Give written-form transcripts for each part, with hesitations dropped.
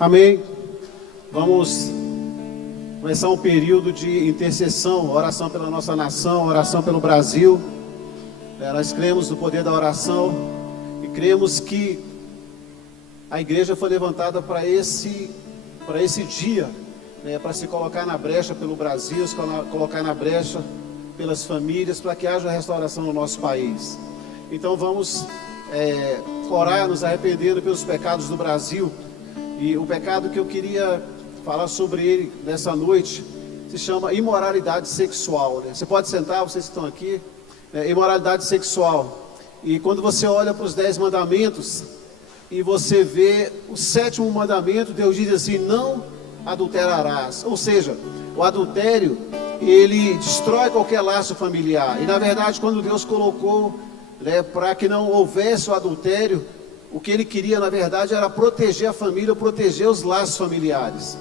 Amém. Vamos começar um período de intercessão, oração pela nossa nação, oração pelo Brasil. Nós cremos no poder da oração e cremos que a igreja foi levantada para esse dia, para se colocar na brecha pelo Brasil, se colocar na brecha pelas famílias, para que haja restauração no nosso país. Então vamos orar, nos arrependendo pelos pecados do Brasil. E o pecado que eu queria falar sobre ele nessa noite se chama imoralidade sexual. Você pode sentar, vocês que estão aqui. Imoralidade sexual. E quando você olha para os 10 mandamentos e você vê o 7º mandamento, Deus diz assim: não adulterarás. Ou seja, o adultério, ele destrói qualquer laço familiar. E na verdade, quando Deus colocou para que não houvesse o adultério, o que ele queria, na verdade, era proteger a família, proteger os laços familiares.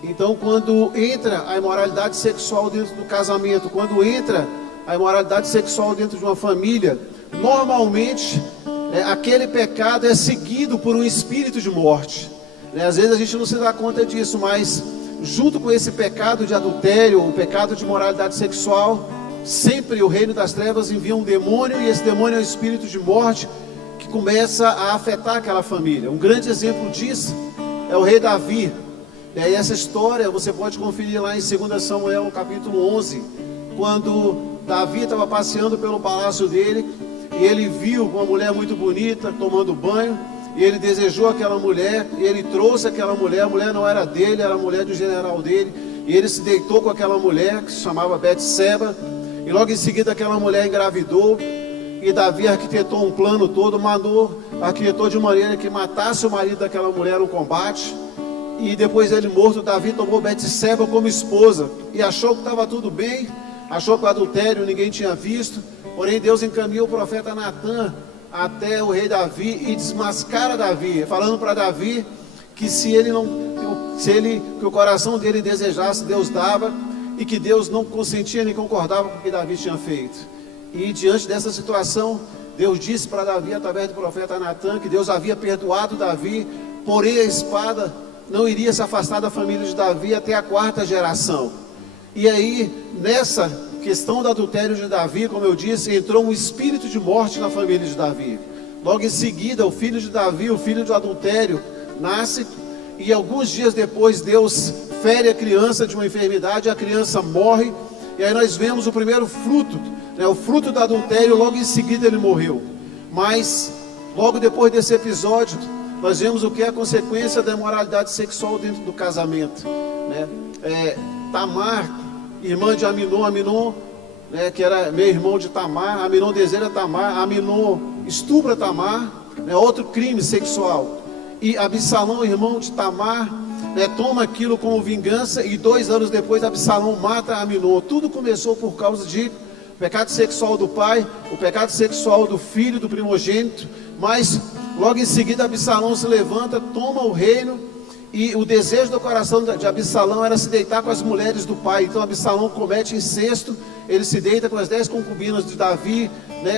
Então, quando entra a imoralidade sexual dentro do casamento, quando entra a imoralidade sexual dentro de uma família, normalmente, aquele pecado é seguido por um espírito de morte. Às vezes a gente não se dá conta disso, mas junto com esse pecado de adultério, o pecado de imoralidade sexual, sempre o reino das trevas envia um demônio, e esse demônio é um espírito de morte, que começa a afetar aquela família. Um grande exemplo disso é o rei Davi. E essa história você pode conferir lá em 2 Samuel, capítulo 11, quando Davi estava passeando pelo palácio dele, e ele viu uma mulher muito bonita tomando banho, e ele desejou aquela mulher, e ele trouxe aquela mulher. A mulher não era dele, era a mulher do general dele, e ele se deitou com aquela mulher, que se chamava Betseba, e logo em seguida aquela mulher engravidou. E Davi arquitetou um plano todo, arquitetou de maneira que matasse o marido daquela mulher no combate. E depois dele morto, Davi tomou Betseba como esposa e achou que estava tudo bem, achou que o adultério ninguém tinha visto. Porém Deus encaminhou o profeta Natã até o rei Davi e desmascara Davi, falando para Davi que que o coração dele desejasse, Deus dava, e que Deus não consentia nem concordava com o que Davi tinha feito. E diante dessa situação, Deus disse para Davi, através do profeta Natã, que Deus havia perdoado Davi, porém a espada não iria se afastar da família de Davi até a 4ª geração. E aí, nessa questão do adultério de Davi, como eu disse, entrou um espírito de morte na família de Davi. Logo em seguida, o filho de Davi, o filho do adultério, nasce, e alguns dias depois Deus fere a criança de uma enfermidade, a criança morre, e aí nós vemos o primeiro fruto, o fruto do adultério. Logo em seguida ele morreu. Mas logo depois desse episódio, nós vemos o que é a consequência da imoralidade sexual dentro do casamento. Tamar, irmã de Aminon, que era meio irmão de Tamar. Aminon deseja Tamar, Aminon estupra Tamar, outro crime sexual. E Absalão, irmão de Tamar, toma aquilo como vingança, e 2 anos depois Absalão mata Aminon. Tudo começou por causa de pecado sexual do pai, o pecado sexual do filho, do primogênito. Mas logo em seguida Absalão se levanta, toma o reino, e o desejo do coração de Absalão era se deitar com as mulheres do pai. Então Absalão comete incesto, ele se deita com as 10 concubinas de Davi,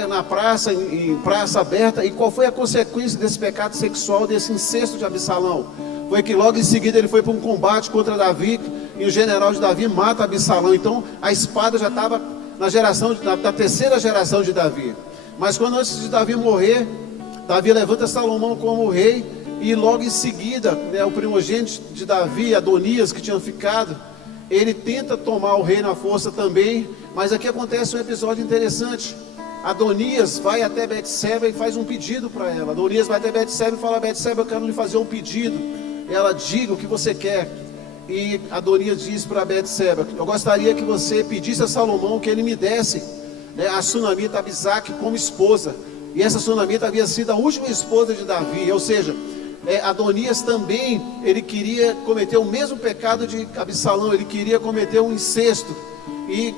na praça, em praça aberta. E qual foi a consequência desse pecado sexual, desse incesto de Absalão? Foi que logo em seguida ele foi para um combate contra Davi, e o general de Davi mata Absalão. Então a espada já estava na 3ª geração de Davi. Mas quando antes de Davi morrer, Davi levanta Salomão como rei, e logo em seguida, o primogênito de Davi, Adonias, que tinha ficado, ele tenta tomar o reino à força também. Mas aqui acontece um episódio interessante. Adonias vai até Betseba e faz um pedido para ela. Adonias vai até Betseba e fala: Betseba, eu quero lhe fazer um pedido. Ela: diga o que você quer. E Adonias diz para Betseba: eu gostaria que você pedisse a Salomão que ele me desse a sunamita Abisaque como esposa. E essa sunamita havia sido a última esposa de Davi. Ou seja, Adonias também, ele queria cometer o mesmo pecado de Absalão, ele queria cometer um incesto. E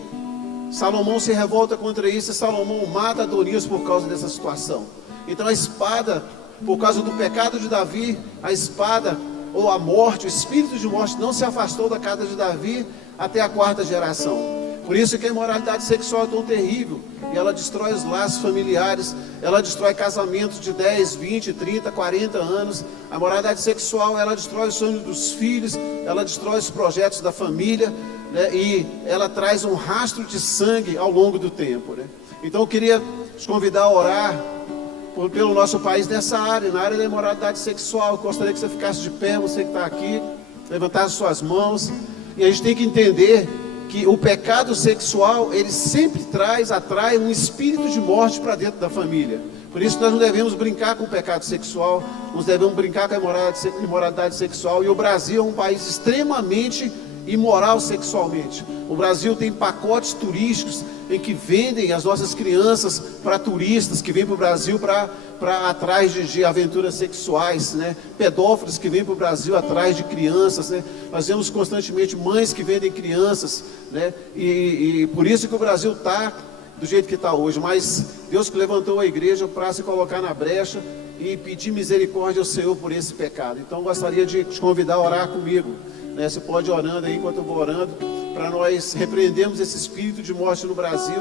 Salomão se revolta contra isso, e Salomão mata Adonias por causa dessa situação. Então a espada, por causa do pecado de Davi, a espada, ou a morte, o espírito de morte, não se afastou da casa de Davi até a 4ª geração. Por isso que a imoralidade sexual é tão terrível. E ela destrói os laços familiares, ela destrói casamentos de 10, 20, 30, 40 anos. A imoralidade sexual, ela destrói os sonhos dos filhos, ela destrói os projetos da família, né? E ela traz um rastro de sangue ao longo do tempo, né? Então eu queria te convidar a orar pelo nosso país nessa área, na área da imoralidade sexual. Eu gostaria que você ficasse de pé, você que está aqui, levantasse suas mãos. E a gente tem que entender que o pecado sexual, ele sempre atrai um espírito de morte para dentro da família. Por isso nós não devemos brincar com o pecado sexual, nós devemos brincar com a imoralidade sexual. E o Brasil é um país extremamente imoral sexualmente. O Brasil tem pacotes turísticos em que vendem as nossas crianças para turistas que vêm para o Brasil para atrás de aventuras sexuais, né? Pedófilos que vêm para o Brasil atrás de crianças, né? Nós vemos constantemente mães que vendem crianças, né? E por isso que o Brasil está do jeito que está hoje. Mas Deus que levantou a igreja para se colocar na brecha e pedir misericórdia ao Senhor por esse pecado. Então gostaria de te convidar a orar comigo, né? Você pode ir orando aí enquanto eu vou orando, para nós repreendermos esse espírito de morte no Brasil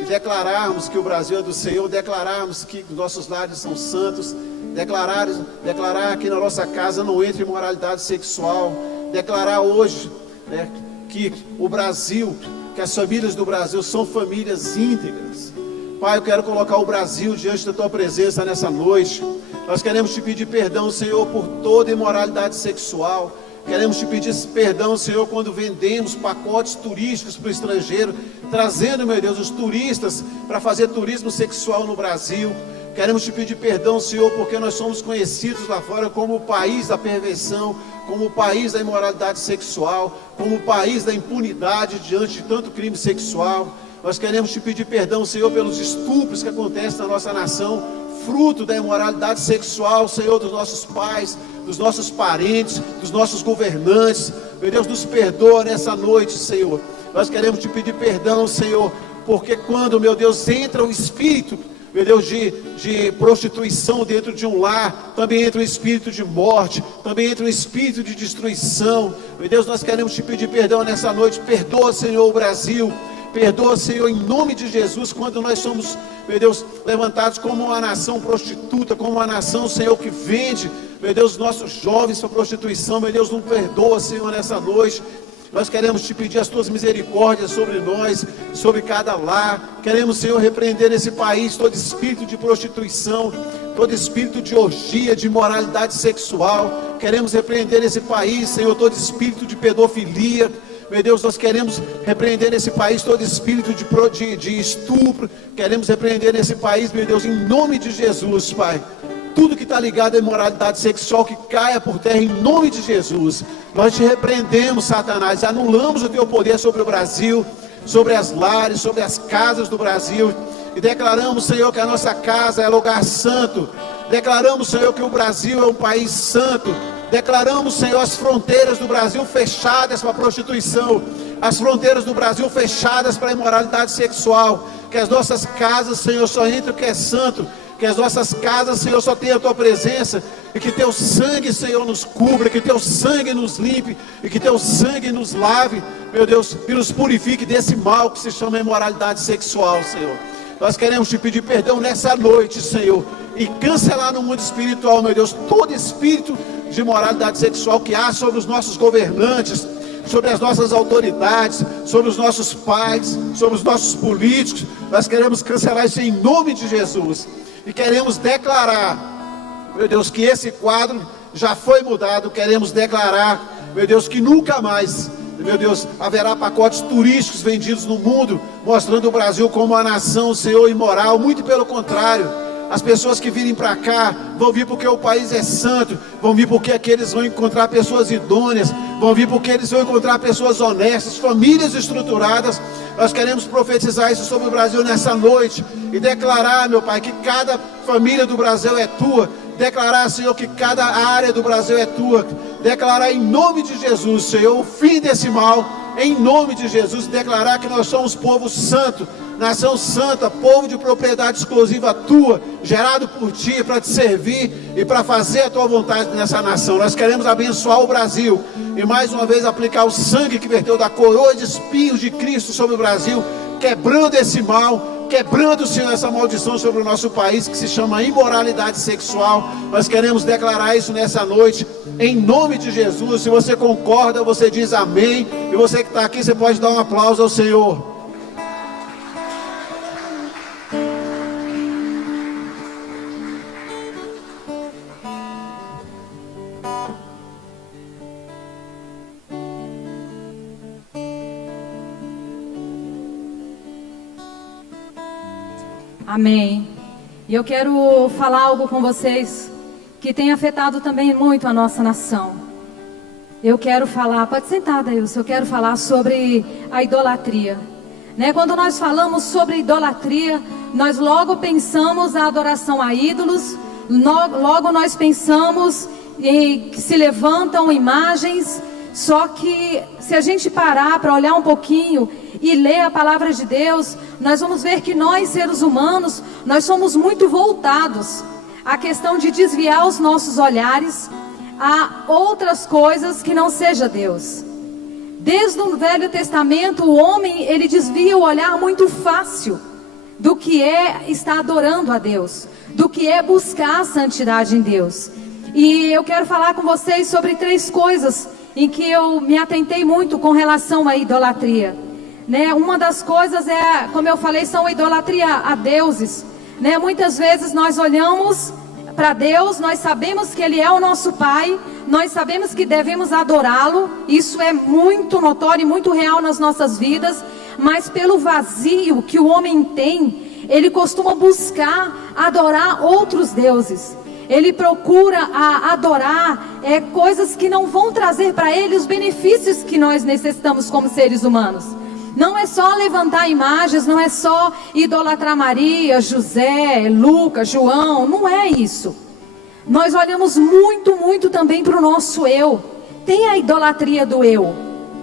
e declararmos que o Brasil é do Senhor, declararmos que nossos lares são santos, declarar que na nossa casa não entra imoralidade sexual, declarar hoje, né, que o Brasil, que as famílias do Brasil são famílias íntegras. Pai, eu quero colocar o Brasil diante da Tua presença nessa noite. Nós queremos Te pedir perdão, Senhor, por toda imoralidade sexual. Queremos Te pedir perdão, Senhor, quando vendemos pacotes turísticos para o estrangeiro, trazendo, meu Deus, os turistas para fazer turismo sexual no Brasil. Queremos Te pedir perdão, Senhor, porque nós somos conhecidos lá fora como o país da perversão, como o país da imoralidade sexual, como o país da impunidade diante de tanto crime sexual. Nós queremos Te pedir perdão, Senhor, pelos estupros que acontecem na nossa nação, fruto da imoralidade sexual, Senhor, dos nossos pais, dos nossos parentes, dos nossos governantes. Meu Deus, nos perdoa nessa noite, Senhor. Nós queremos Te pedir perdão, Senhor, porque quando, meu Deus, entra o espírito, meu Deus, de prostituição dentro de um lar, também entra um espírito de morte, também entra um espírito de destruição. Meu Deus, nós queremos Te pedir perdão nessa noite. Perdoa, Senhor, o Brasil. Perdoa, Senhor, em nome de Jesus, quando nós somos, meu Deus, levantados como uma nação prostituta, como uma nação, Senhor, que vende, meu Deus, nossos jovens para prostituição. Meu Deus, não perdoa, Senhor, nessa noite. Nós queremos Te pedir as Tuas misericórdias sobre nós, sobre cada lar. Queremos, Senhor, repreender nesse país todo espírito de prostituição, todo espírito de orgia, de imoralidade sexual. Queremos repreender nesse país, Senhor, todo espírito de pedofilia. Meu Deus, nós queremos repreender nesse país todo espírito de estupro. Queremos repreender nesse país, meu Deus, em nome de Jesus, Pai. Tudo que está ligado à imoralidade sexual, que caia por terra em nome de Jesus. Nós Te repreendemos, Satanás, anulamos o Teu poder sobre o Brasil, sobre as lares, sobre as casas do Brasil. E declaramos, Senhor, que a nossa casa é lugar santo. Declaramos, Senhor, que o Brasil é um país santo. Declaramos, Senhor, as fronteiras do Brasil fechadas para a prostituição, as fronteiras do Brasil fechadas para a imoralidade sexual. Que as nossas casas, Senhor, só entre o que é santo. Que as nossas casas, Senhor, só tenham a Tua presença. E que Teu sangue, Senhor, nos cubra. Que Teu sangue nos limpe. E que Teu sangue nos lave, meu Deus, e nos purifique desse mal que se chama imoralidade sexual, Senhor. Nós queremos Te pedir perdão nessa noite, Senhor, e cancelar no mundo espiritual, meu Deus, todo espírito de imoralidade sexual que há sobre os nossos governantes, sobre as nossas autoridades, sobre os nossos pais, sobre os nossos políticos. Nós queremos cancelar isso em nome de Jesus. E queremos declarar, meu Deus, que esse quadro já foi mudado. Queremos declarar, meu Deus, que nunca mais, meu Deus, haverá pacotes turísticos vendidos no mundo, mostrando o Brasil como uma nação, Senhor, imoral. Muito pelo contrário. As pessoas que virem para cá vão vir porque o país é santo, vão vir porque aqui eles vão encontrar pessoas idôneas, vão vir porque eles vão encontrar pessoas honestas, famílias estruturadas. Nós queremos profetizar isso sobre o Brasil nessa noite e declarar, meu Pai, que cada família do Brasil é Tua. Declarar, Senhor, que cada área do Brasil é Tua. Declarar em nome de Jesus, Senhor, o fim desse mal em nome de Jesus, declarar que nós somos povo santo, nação santa, povo de propriedade exclusiva tua, gerado por ti para te servir e para fazer a tua vontade nessa nação. Nós queremos abençoar o Brasil e mais uma vez aplicar o sangue que verteu da coroa de espinhos de Cristo sobre o Brasil, quebrando esse mal, quebrando, Senhor, essa maldição sobre o nosso país que se chama imoralidade sexual. Nós queremos declarar isso nessa noite, em nome de Jesus. Se você concorda, você diz amém, e você que está aqui, você pode dar um aplauso ao Senhor. Amém. E eu quero falar algo com vocês que tem afetado também muito a nossa nação. Eu quero falar, pode sentar, Deus, eu quero falar sobre a idolatria. Quando nós falamos sobre idolatria, nós logo pensamos a adoração a ídolos, logo nós pensamos em que se levantam imagens. Só que se a gente parar para olhar um pouquinho e ler a palavra de Deus, nós vamos ver que nós, seres humanos, nós somos muito voltados à questão de desviar os nossos olhares a outras coisas que não seja Deus. Desde o Velho Testamento, o homem, ele desvia o olhar muito fácil do que é estar adorando a Deus, do que é buscar a santidade em Deus. E eu quero falar com vocês sobre 3 coisas em que eu me atentei muito com relação à idolatria. Uma das coisas é, como eu falei, são a idolatria a deuses. Muitas vezes nós olhamos para Deus, nós sabemos que Ele é o nosso Pai, nós sabemos que devemos adorá-lo, isso é muito notório e muito real nas nossas vidas, mas pelo vazio que o homem tem, ele costuma buscar adorar outros deuses. Ele procura adorar coisas que não vão trazer para ele os benefícios que nós necessitamos como seres humanos. Não é só levantar imagens, não é só idolatrar Maria, José, Lucas, João, não é isso. Nós olhamos muito também para o nosso eu. Tem a idolatria do eu,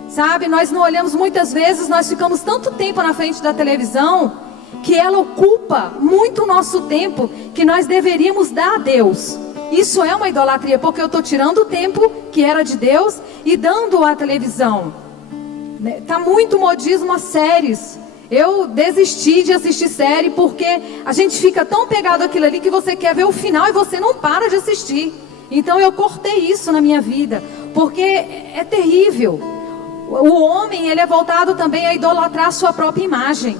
sabe? Nós não olhamos muitas vezes, nós ficamos tanto tempo na frente da televisão que ela ocupa muito o nosso tempo que nós deveríamos dar a Deus. Isso é uma idolatria, porque eu estou tirando o tempo que era de Deus e dando à televisão. Está muito modismo a séries. Eu desisti de assistir série porque a gente fica tão pegado àquilo ali que você quer ver o final e você não para de assistir. Então eu cortei isso na minha vida, porque é terrível. O homem, ele é voltado também a idolatrar a sua própria imagem.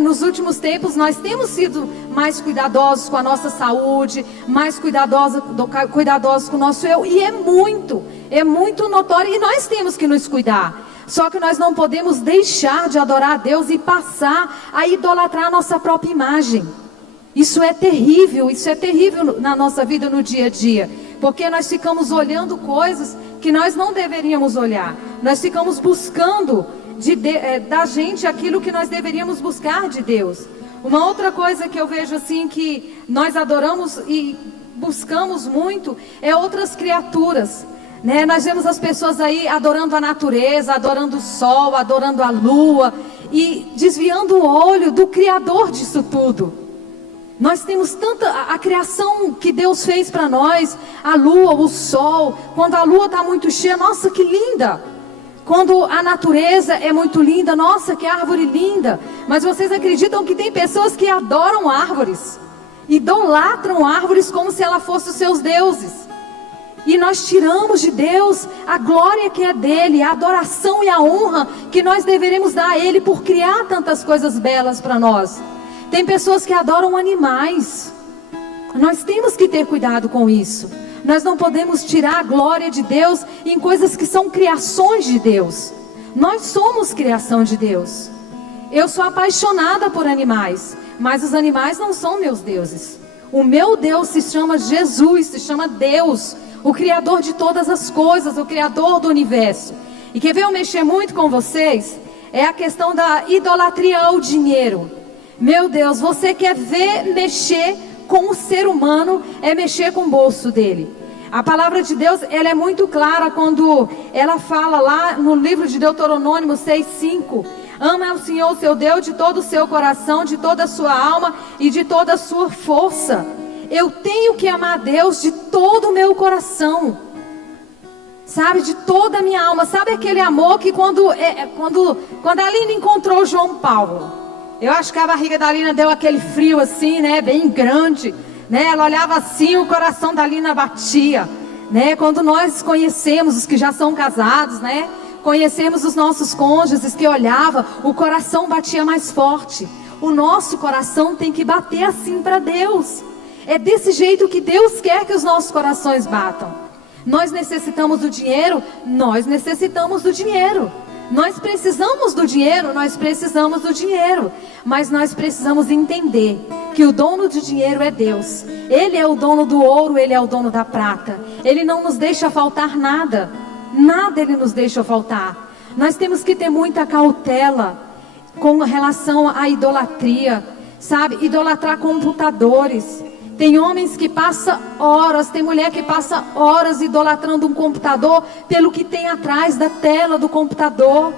Nos últimos tempos nós temos sido mais cuidadosos com a nossa saúde, mais cuidadosos com o nosso eu, e é muito notório, e nós temos que nos cuidar. Só que nós não podemos deixar de adorar a Deus e passar a idolatrar a nossa própria imagem. Isso é terrível na nossa vida no dia a dia, porque nós ficamos olhando coisas que nós não deveríamos olhar. Nós ficamos buscando da gente aquilo que nós deveríamos buscar de Deus. Uma outra coisa que eu vejo assim que nós adoramos e buscamos muito é outras criaturas. Nós vemos as pessoas aí adorando a natureza, adorando o sol, adorando a lua e desviando o olho do Criador disso tudo. Nós temos tanta a criação que Deus fez para nós, a lua, o sol. Quando a lua está muito cheia, nossa, que linda! Quando a natureza é muito linda, nossa, que árvore linda. Mas vocês acreditam que tem pessoas que adoram árvores, idolatram árvores como se ela fosse os seus deuses. E nós tiramos de Deus a glória que é dele, a adoração e a honra que nós deveremos dar a ele por criar tantas coisas belas para nós. Tem pessoas que adoram animais. Nós temos que ter cuidado com isso. Nós não podemos tirar a glória de Deus em coisas que são criações de Deus. Nós somos criação de Deus. Eu sou apaixonada por animais, mas os animais não são meus deuses. O meu Deus se chama Jesus, se chama Deus, o Criador de todas as coisas, o Criador do universo. E quer ver eu mexer muito com vocês? É a questão da idolatria ao dinheiro. Meu Deus, você quer ver mexer com o ser humano, é mexer com o bolso dele. A palavra de Deus, ela é muito clara quando ela fala lá no livro de Deuteronômio 6:5. Ama o Senhor, seu Deus, de todo o seu coração, de toda a sua alma e de toda a sua força. Eu tenho que amar a Deus de todo o meu coração, sabe, de toda a minha alma. Sabe aquele amor que quando a Alina encontrou João Paulo, eu acho que a barriga da Alina deu aquele frio assim, né, bem grande, né? Ela olhava assim, o coração da Alina batia, né? Quando nós conhecemos os que já são casados, né, conhecemos os nossos cônjuges que olhava, o coração batia mais forte. O nosso coração tem que bater assim para Deus. É desse jeito que Deus quer que os nossos corações batam. Nós necessitamos do dinheiro, nós necessitamos do dinheiro. Nós precisamos do dinheiro, nós precisamos do dinheiro. Mas nós precisamos entender que o dono do dinheiro é Deus. Ele é o dono do ouro, Ele é o dono da prata. Ele não nos deixa faltar nada. Nada Ele nos deixa faltar. Nós temos que ter muita cautela com relação à idolatria, sabe? Idolatrar computadores. Tem homens que passam horas, tem mulher que passa horas idolatrando um computador pelo que tem atrás da tela do computador,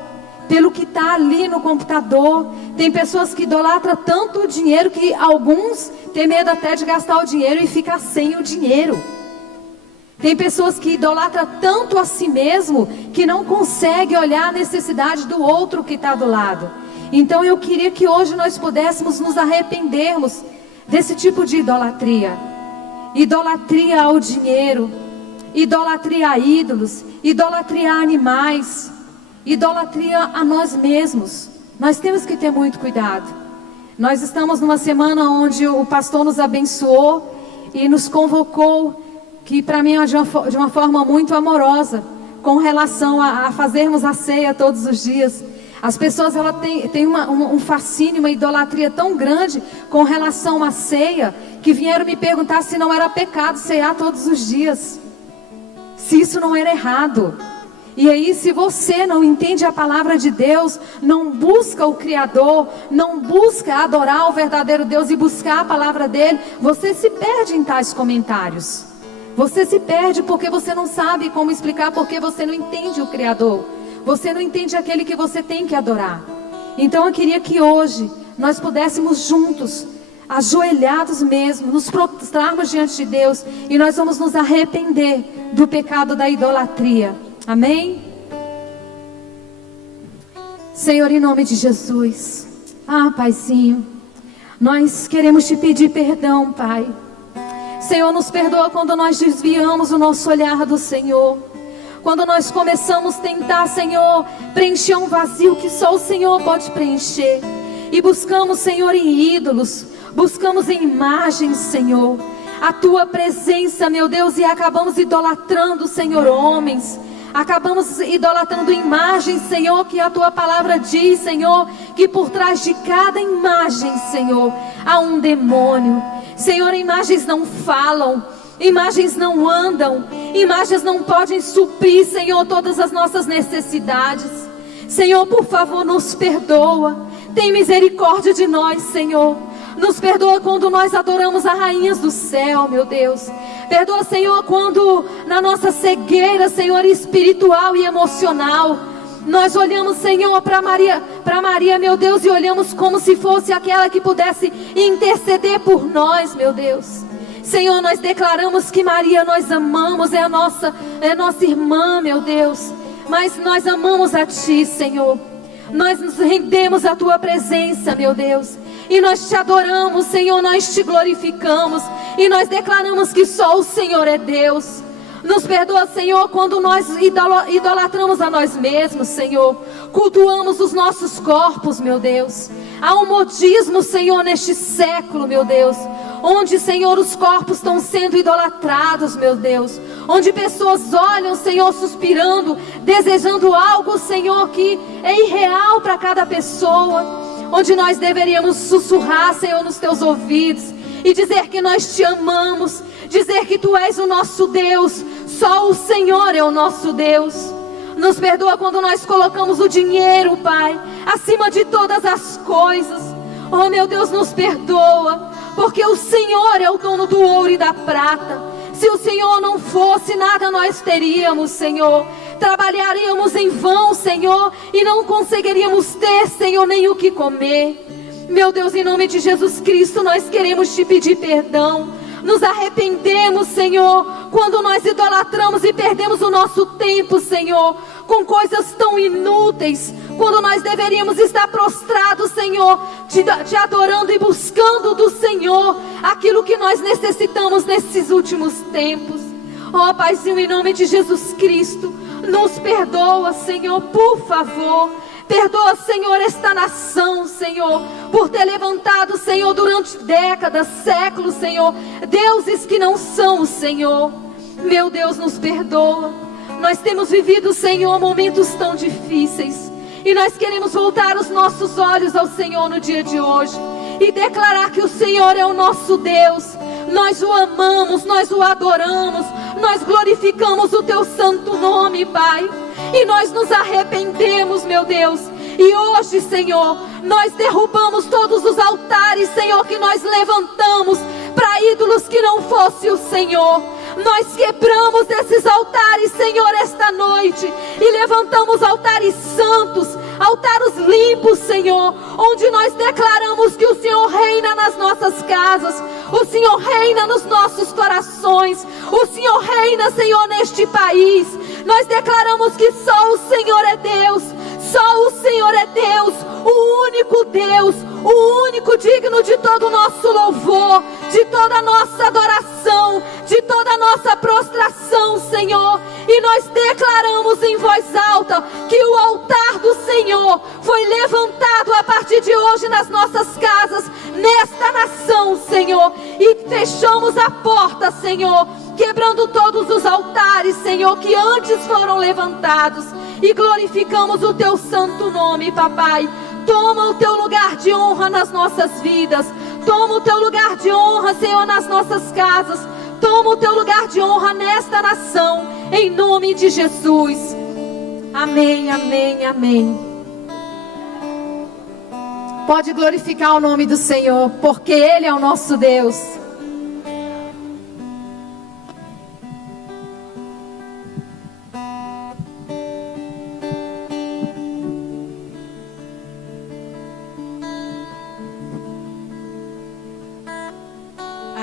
pelo que está ali no computador. Tem pessoas que idolatram tanto o dinheiro que alguns têm medo até de gastar o dinheiro e ficar sem o dinheiro. Tem pessoas que idolatram tanto a si mesmo que não consegue olhar a necessidade do outro que está do lado. Então eu queria que hoje nós pudéssemos nos arrependermos desse tipo de idolatria. Idolatria ao dinheiro, idolatria a ídolos, idolatria a animais, idolatria a nós mesmos. Nós temos que ter muito cuidado. Nós estamos numa semana onde o pastor nos abençoou e nos convocou, que para mim é de uma forma muito amorosa, com relação a fazermos a ceia todos os dias. As pessoas têm um fascínio, uma idolatria tão grande com relação à ceia, que vieram me perguntar se não era pecado cear todos os dias, se isso não era errado. E aí, se você não entende a palavra de Deus, não busca o Criador, não busca adorar o verdadeiro Deus e buscar a palavra dele, você se perde em tais comentários. Você se perde porque você não sabe como explicar, porque você não entende o Criador. Você não entende aquele que você tem que adorar. Então eu queria que hoje nós pudéssemos juntos, ajoelhados mesmo, nos prostrarmos diante de Deus, e nós vamos nos arrepender do pecado da idolatria. Amém? Senhor, em nome de Jesus. Paizinho, nós queremos te pedir perdão, Pai. Senhor, nos perdoa quando nós desviamos o nosso olhar do Senhor. Quando nós começamos a tentar, Senhor, preencher um vazio que só o Senhor pode preencher. E buscamos, Senhor, em ídolos, buscamos em imagens, Senhor, a Tua presença, meu Deus, e acabamos idolatrando, Senhor, homens. Acabamos idolatrando imagens, Senhor, que a Tua palavra diz, Senhor, que por trás de cada imagem, Senhor, há um demônio. Senhor, imagens não falam, imagens não andam, imagens não podem suprir, Senhor, todas as nossas necessidades. Senhor, por favor, nos perdoa. Tem misericórdia de nós, Senhor. Nos perdoa quando nós adoramos as rainhas do céu, meu Deus. Perdoa, Senhor, quando na nossa cegueira, Senhor, espiritual e emocional, nós olhamos, Senhor, para Maria, meu Deus, e olhamos como se fosse aquela que pudesse interceder por nós, meu Deus. Senhor, nós declaramos que Maria nós amamos, é nossa irmã, meu Deus. Mas nós amamos a Ti, Senhor. Nós nos rendemos à Tua presença, meu Deus. E nós Te adoramos, Senhor, nós Te glorificamos. E nós declaramos que só o Senhor é Deus. Nos perdoa, Senhor, quando nós idolatramos a nós mesmos, Senhor. Cultuamos os nossos corpos, meu Deus. Há um modismo, Senhor, neste século, meu Deus. Onde, Senhor, os corpos estão sendo idolatrados, meu Deus. Onde pessoas olham, Senhor, suspirando, desejando algo, Senhor, que é irreal para cada pessoa. Onde nós deveríamos sussurrar, Senhor, nos Teus ouvidos e dizer que nós Te amamos, dizer que Tu és o nosso Deus, só o Senhor é o nosso Deus. Nos perdoa quando nós colocamos o dinheiro, Pai, acima de todas as coisas. Oh, meu Deus, nos perdoa, porque o Senhor é o dono do ouro e da prata. Se o Senhor não fosse, nada nós teríamos, Senhor. Trabalharíamos em vão, Senhor, e não conseguiríamos ter, Senhor, nem o que comer. Meu Deus, em nome de Jesus Cristo, nós queremos te pedir perdão. Nos arrependemos, Senhor, quando nós idolatramos e perdemos o nosso tempo, Senhor, com coisas tão inúteis, quando nós deveríamos estar prostrados, Senhor, te adorando e buscando do Senhor aquilo que nós necessitamos nesses últimos tempos. Ó Paizinho, em nome de Jesus Cristo, nos perdoa, Senhor, por favor. Perdoa, Senhor, esta nação, Senhor, por ter levantado, Senhor, durante décadas, séculos, Senhor, deuses que não são o Senhor. Meu Deus, nos perdoa. Nós temos vivido, Senhor, momentos tão difíceis, e nós queremos voltar os nossos olhos ao Senhor no dia de hoje e declarar que o Senhor é o nosso Deus. Nós o amamos, nós o adoramos, nós glorificamos o teu santo nome, Pai. E nós nos arrependemos, meu Deus. E hoje, Senhor, nós derrubamos todos os altares, Senhor, que nós levantamos para ídolos que não fosse o Senhor. Nós quebramos esses altares, Senhor, esta noite, e levantamos altares santos, altares limpos, Senhor, onde nós declaramos que o Senhor reina nas nossas casas, o Senhor reina nos nossos corações, o Senhor reina, Senhor, neste país. Nós declaramos que só o Senhor é Deus, só o Senhor é Deus, o único Deus, o único digno de todo o nosso louvor, de toda a nossa adoração, de toda a nossa prostração, Senhor. E nós declaramos em voz alta que o altar do Senhor foi levantado a partir de hoje nas nossas casas, nesta nação, Senhor. E fechamos a porta, Senhor, quebrando todos os altares, Senhor, que antes foram levantados, e glorificamos o teu santo nome, Papai. Toma o teu lugar de honra nas nossas vidas, toma o teu lugar de honra, Senhor, nas nossas casas, toma o teu lugar de honra nesta nação, em nome de Jesus. Amém, amém, amém. Pode glorificar o nome do Senhor, porque Ele é o nosso Deus.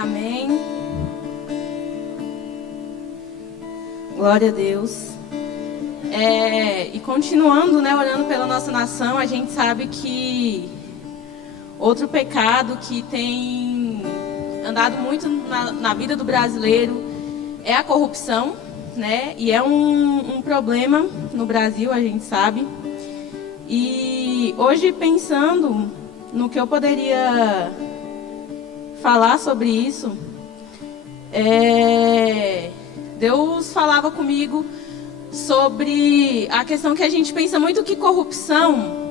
Amém. Glória a Deus. E continuando, né, orando pela nossa nação, a gente sabe que outro pecado que tem andado muito na vida do brasileiro é a corrupção, né? E é um problema no Brasil, a gente sabe. E hoje, pensando no que eu poderia falar sobre isso, Deus falava comigo sobre a questão que a gente pensa muito que corrupção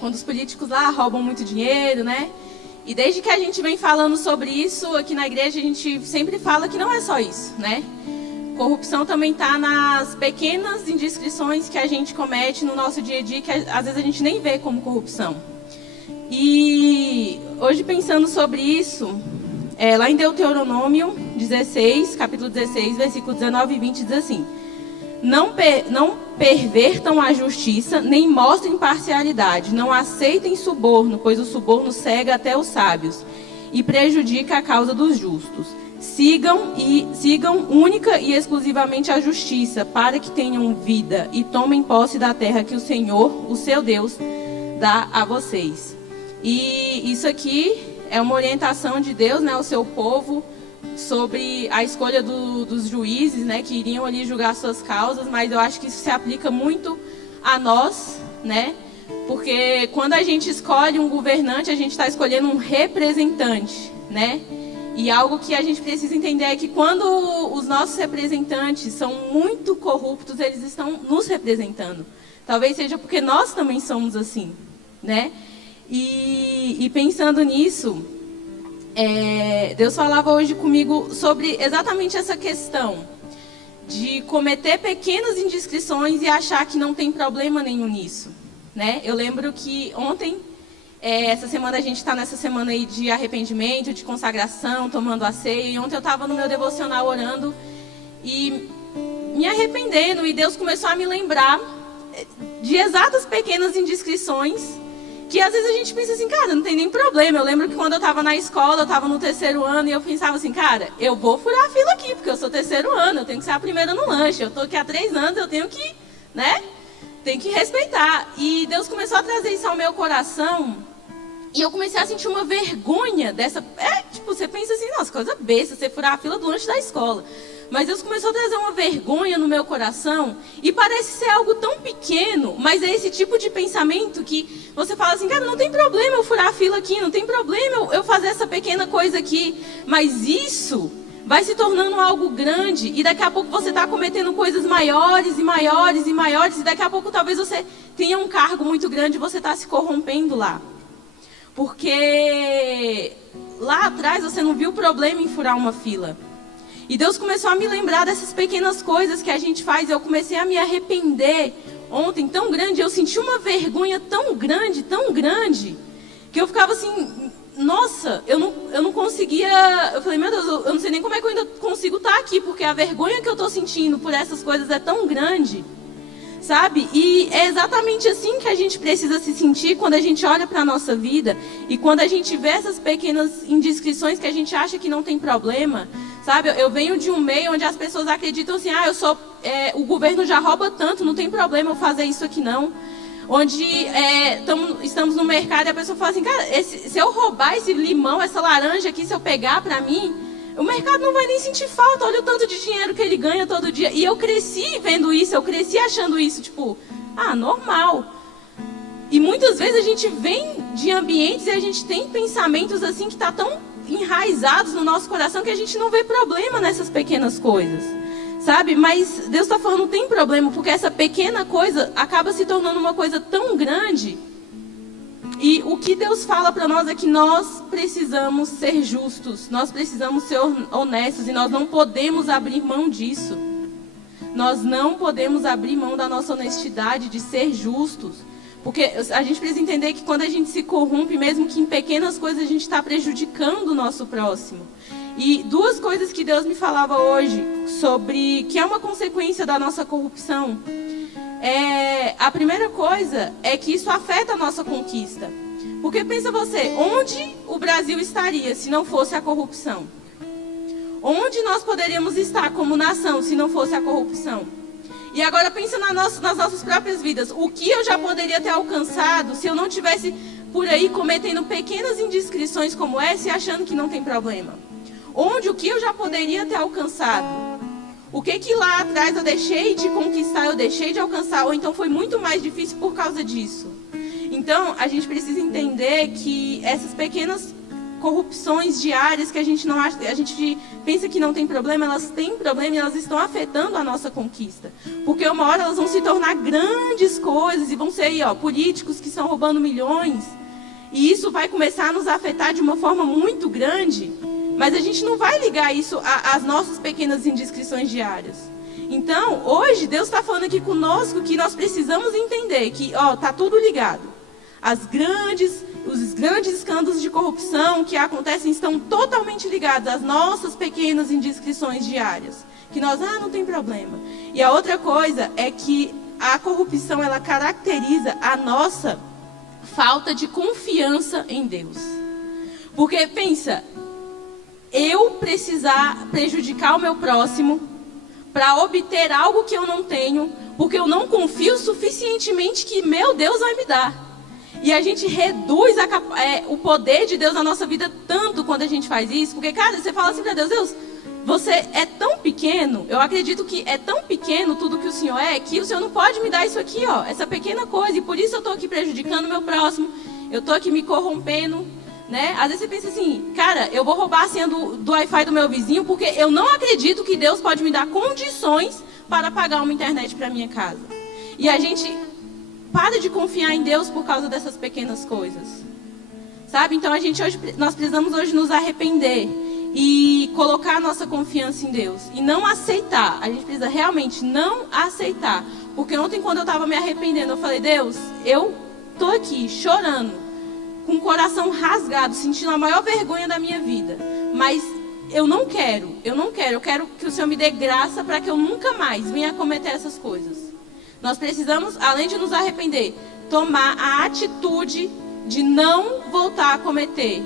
quando os políticos lá roubam muito dinheiro, né? E desde que a gente vem falando sobre isso aqui na igreja, a gente sempre fala que não é só isso, né? Corrupção também está nas pequenas indiscrições que a gente comete no nosso dia a dia, que às vezes a gente nem vê como corrupção. E hoje, pensando sobre isso, lá em Deuteronômio 16, capítulo 16, versículo 19 e 20, diz assim: Não pervertam a justiça, nem mostrem parcialidade, não aceitem suborno, pois o suborno cega até os sábios e prejudica a causa dos justos. Sigam única e exclusivamente a justiça, para que tenham vida e tomem posse da terra que o Senhor, o seu Deus, dá a vocês. E isso aqui é uma orientação de Deus, né, ao seu povo, sobre a escolha dos juízes, né, que iriam ali julgar suas causas, mas eu acho que isso se aplica muito a nós, né, porque quando a gente escolhe um governante, a gente está escolhendo um representante, né, e algo que a gente precisa entender é que quando os nossos representantes são muito corruptos, eles estão nos representando. Talvez seja porque nós também somos assim, né, e pensando nisso, Deus falava hoje comigo sobre exatamente essa questão de cometer pequenas indiscrições e achar que não tem problema nenhum nisso, né? Eu lembro que ontem Essa semana a gente está nessa semana aí de arrependimento, de consagração, tomando a ceia. E ontem eu estava no meu devocional orando e me arrependendo. E Deus começou a me lembrar de exatas pequenas indiscrições que às vezes a gente pensa assim, cara, não tem nem problema. Eu lembro que quando eu estava na escola, eu estava no 3º ano e eu pensava assim, cara, eu vou furar a fila aqui, porque eu sou 3º ano, eu tenho que ser a primeira no lanche. Eu estou aqui há 3 anos, eu tenho que, né? Tem que respeitar. E Deus começou a trazer isso ao meu coração. E eu comecei a sentir uma vergonha dessa... tipo, você pensa assim, nossa, coisa besta, você furar a fila do lanche da escola. Mas Deus começou a trazer uma vergonha no meu coração. E parece ser algo tão pequeno, mas é esse tipo de pensamento que você fala assim, cara, não tem problema eu furar a fila aqui, não tem problema eu fazer essa pequena coisa aqui. Mas isso vai se tornando algo grande. E daqui a pouco você está cometendo coisas maiores e maiores e maiores. E daqui a pouco talvez você tenha um cargo muito grande e você está se corrompendo lá. Porque lá atrás você não viu problema em furar uma fila. E Deus começou a me lembrar dessas pequenas coisas que a gente faz. Eu comecei a me arrepender ontem tão grande. Eu senti uma vergonha tão grande, que eu ficava assim, nossa, eu não conseguia... Eu falei, meu Deus, eu não sei nem como é que eu ainda consigo estar aqui, porque a vergonha que eu estou sentindo por essas coisas é tão grande. Sabe? E é exatamente assim que a gente precisa se sentir quando a gente olha para a nossa vida e quando a gente vê essas pequenas indiscrições que a gente acha que não tem problema. Sabe? Eu venho de um meio onde as pessoas acreditam assim, o governo já rouba tanto, não tem problema eu fazer isso aqui não. Onde estamos no mercado e a pessoa fala assim, cara, se eu roubar esse limão, essa laranja aqui, se eu pegar para mim... O mercado não vai nem sentir falta, olha o tanto de dinheiro que ele ganha todo dia. E eu cresci vendo isso, eu cresci achando isso, tipo, normal. E muitas vezes a gente vem de ambientes e a gente tem pensamentos assim que tá tão enraizados no nosso coração que a gente não vê problema nessas pequenas coisas. Sabe? Mas Deus está falando, não tem problema, porque essa pequena coisa acaba se tornando uma coisa tão grande. E o que Deus fala para nós é que nós precisamos ser justos, nós precisamos ser honestos e nós não podemos abrir mão disso. Nós não podemos abrir mão da nossa honestidade de ser justos. Porque a gente precisa entender que quando a gente se corrompe, mesmo que em pequenas coisas, a gente está prejudicando o nosso próximo. E 2 coisas que Deus me falava hoje, sobre que é uma consequência da nossa corrupção. A primeira coisa é que isso afeta a nossa conquista. Porque pensa você, onde o Brasil estaria se não fosse a corrupção? Onde nós poderíamos estar como nação se não fosse a corrupção? E agora pensa nas nossas próprias vidas. O que eu já poderia ter alcançado se eu não tivesse por aí cometendo pequenas indiscrições como essa e achando que não tem problema? O que eu já poderia ter alcançado? O que lá atrás eu deixei de conquistar, eu deixei de alcançar, ou então foi muito mais difícil por causa disso. Então, a gente precisa entender que essas pequenas corrupções diárias que a gente não acha, a gente pensa que não tem problema, elas têm problema e elas estão afetando a nossa conquista. Porque uma hora elas vão se tornar grandes coisas e vão ser aí, políticos que estão roubando milhões. E isso vai começar a nos afetar de uma forma muito grande. Mas a gente não vai ligar isso às nossas pequenas indiscrições diárias. Então, hoje, Deus está falando aqui conosco que nós precisamos entender que, está tudo ligado. Os grandes escândalos de corrupção que acontecem estão totalmente ligados às nossas pequenas indiscrições diárias. Que nós, não tem problema. E a outra coisa é que a corrupção, ela caracteriza a nossa falta de confiança em Deus. Porque, pensa... eu precisar prejudicar o meu próximo para obter algo que eu não tenho, porque eu não confio suficientemente que meu Deus vai me dar. E a gente reduz o poder de Deus na nossa vida tanto quando a gente faz isso, porque, cara, você fala assim para Deus, Deus, você é tão pequeno, eu acredito que é tão pequeno tudo que o Senhor que o Senhor não pode me dar isso aqui, essa pequena coisa, e por isso eu estou aqui prejudicando o meu próximo, eu estou aqui me corrompendo. Né? Às vezes você pensa assim, cara, eu vou roubar a senha do Wi-Fi do meu vizinho porque eu não acredito que Deus pode me dar condições para pagar uma internet para minha casa. E a gente para de confiar em Deus por causa dessas pequenas coisas. Sabe? Então nós precisamos hoje nos arrepender e colocar a nossa confiança em Deus. E não aceitar. A gente precisa realmente não aceitar. Porque ontem quando eu estava me arrependendo, eu falei, Deus, eu estou aqui chorando. com o coração rasgado, sentindo a maior vergonha da minha vida. Mas eu quero que o Senhor me dê graça para que eu nunca mais venha cometer essas coisas. Nós precisamos, além de nos arrepender, tomar a atitude de não voltar a cometer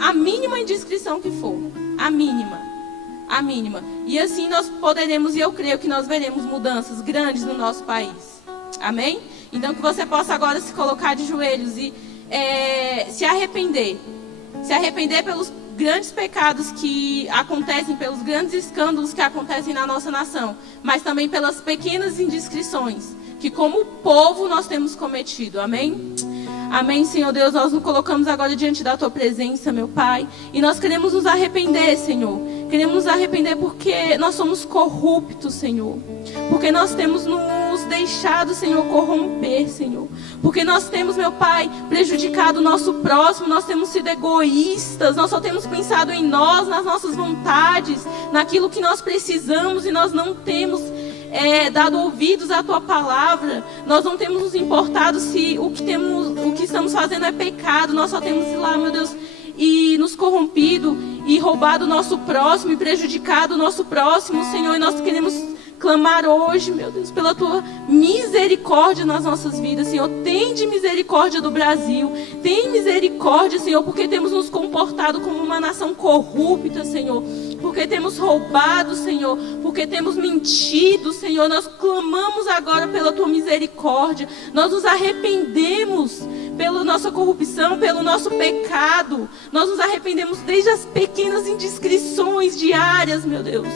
a mínima indiscrição que for. A mínima. E assim nós poderemos, e eu creio que nós veremos mudanças grandes no nosso país. Amém? Então que você possa agora se colocar de joelhos e se arrepender. Se arrepender pelos grandes pecados que acontecem, pelos grandes escândalos que acontecem na nossa nação, mas também pelas pequenas indiscrições que como povo nós temos cometido. Amém? Amém, Senhor Deus, nós nos colocamos agora diante da Tua presença, meu Pai, e nós queremos nos arrepender, Senhor. Queremos nos arrepender porque nós somos corruptos, Senhor. Porque nós temos nos deixado, Senhor, corromper, Senhor. Porque nós temos, meu Pai, prejudicado o nosso próximo, nós temos sido egoístas, nós só temos pensado em nós, nas nossas vontades, naquilo que nós precisamos e nós não temos dado ouvidos à Tua palavra. Nós não temos nos importado se o que estamos fazendo é pecado. Nós só temos ido lá, meu Deus, e nos corrompido e roubado o nosso próximo e prejudicado o nosso próximo, Senhor. E nós queremos clamar hoje, meu Deus, pela Tua misericórdia nas nossas vidas, Senhor. Tende misericórdia do Brasil. Tem misericórdia, Senhor, porque temos nos comportado como uma nação corrupta, Senhor. Porque temos roubado, Senhor. Porque temos mentido, Senhor. Nós clamamos agora pela Tua misericórdia. Nós nos arrependemos pela nossa corrupção, pelo nosso pecado. Nós nos arrependemos desde as pequenas indiscrições diárias, meu Deus.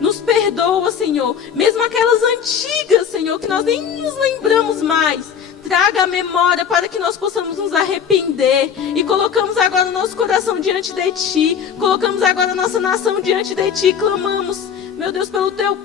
Nos perdoa, Senhor. Mesmo aquelas antigas, Senhor, que nós nem nos lembramos mais. Traga a memória para que nós possamos nos arrepender. E colocamos agora o nosso coração diante de Ti. Colocamos agora a nossa nação diante de Ti. Clamamos, meu Deus, pelo Teu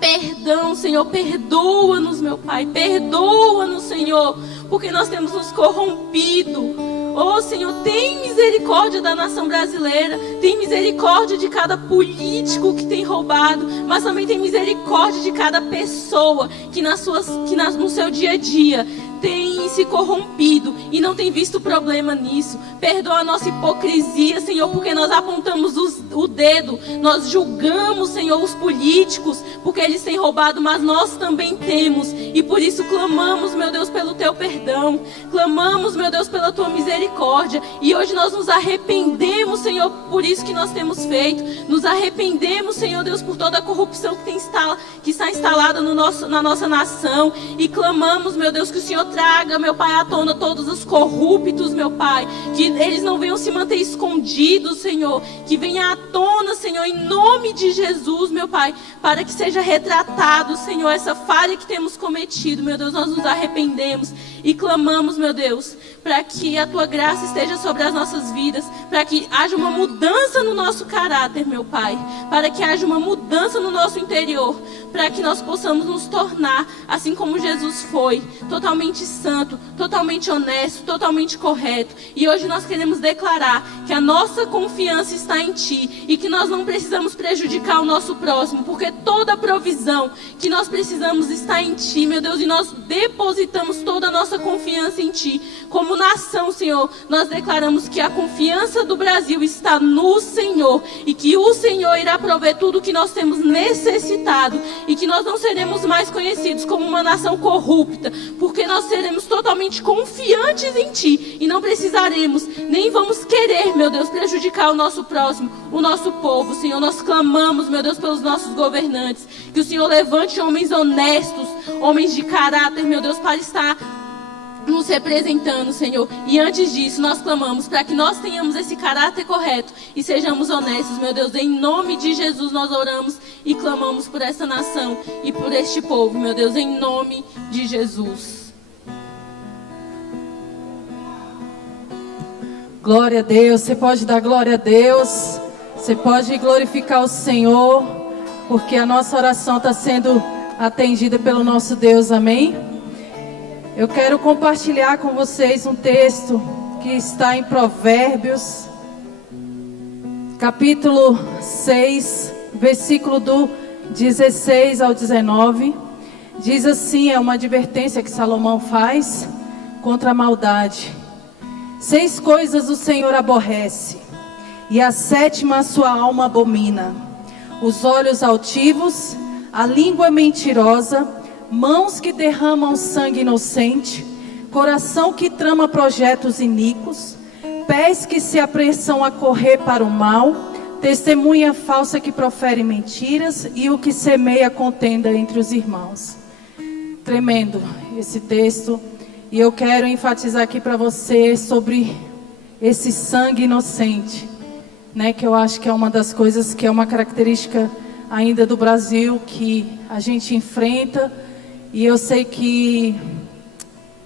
perdão, Senhor. Perdoa-nos, meu Pai. Perdoa-nos, Senhor, porque nós temos nos corrompido. Oh, Senhor, tem misericórdia da nação brasileira. Tem misericórdia de cada político que tem roubado. Mas também tem misericórdia de cada pessoa que no seu dia a dia tem se corrompido e não tem visto problema nisso. Perdoa a nossa hipocrisia, Senhor, porque nós apontamos o dedo. Nós julgamos, Senhor, os políticos porque eles têm roubado, mas nós também temos. E por isso clamamos, meu Deus, pelo Teu perdão. Clamamos, meu Deus, pela Tua misericórdia. E hoje nós nos arrependemos, Senhor, por isso que nós temos feito. Nos arrependemos, Senhor Deus, por toda a corrupção que está instalada na nossa nação. E clamamos, meu Deus, que o Senhor traga, meu Pai, à tona todos os corruptos, meu Pai. Que eles não venham se manter escondidos, Senhor. Que venha à tona, Senhor, em nome de Jesus, meu Pai. Para que seja retratado, Senhor, essa falha que temos cometido, meu Deus. Nós nos arrependemos e clamamos, meu Deus, para que a Tua graça esteja sobre as nossas vidas. Para que haja uma mudança no nosso caráter, meu Pai. Para que haja uma mudança no nosso interior. Para que nós possamos nos tornar, assim como Jesus foi, totalmente santo, totalmente honesto, totalmente correto. E hoje nós queremos declarar que a nossa confiança está em Ti e que nós não precisamos prejudicar o nosso próximo, porque toda a provisão que nós precisamos está em Ti, meu Deus, e nós depositamos toda a nossa confiança em Ti. Como nação, Senhor, nós declaramos que a confiança do Brasil está no Senhor e que o Senhor irá prover tudo o que nós temos necessitado e que nós não seremos mais conhecidos como uma nação corrupta, porque nós seremos totalmente confiantes em Ti e não precisaremos, nem vamos querer, meu Deus, prejudicar o nosso próximo, o nosso povo, Senhor. Nós clamamos, meu Deus, pelos nossos governantes, que o Senhor levante homens honestos, homens de caráter, meu Deus, para estar nos representando, Senhor. E antes disso, nós clamamos para que nós tenhamos esse caráter correto e sejamos honestos, meu Deus. Em nome de Jesus nós oramos e clamamos por essa nação e por este povo, meu Deus, em nome de Jesus. Glória a Deus. Você pode dar glória a Deus. Você pode glorificar o Senhor, porque a nossa oração está sendo atendida pelo nosso Deus. Amém? Eu quero compartilhar com vocês um texto que está em Provérbios, capítulo 6, versículo do 16 ao 19. Diz assim, é uma advertência que Salomão faz contra a maldade. 6 coisas o Senhor aborrece, e a 7ª a sua alma abomina: os olhos altivos, a língua mentirosa, mãos que derramam sangue inocente, coração que trama projetos iníquos, pés que se apressam a correr para o mal, testemunha falsa que profere mentiras e o que semeia contenda entre os irmãos. Tremendo esse texto. E eu quero enfatizar aqui para você sobre esse sangue inocente, né? Que eu acho que é uma das coisas que é uma característica ainda do Brasil que a gente enfrenta. E eu sei que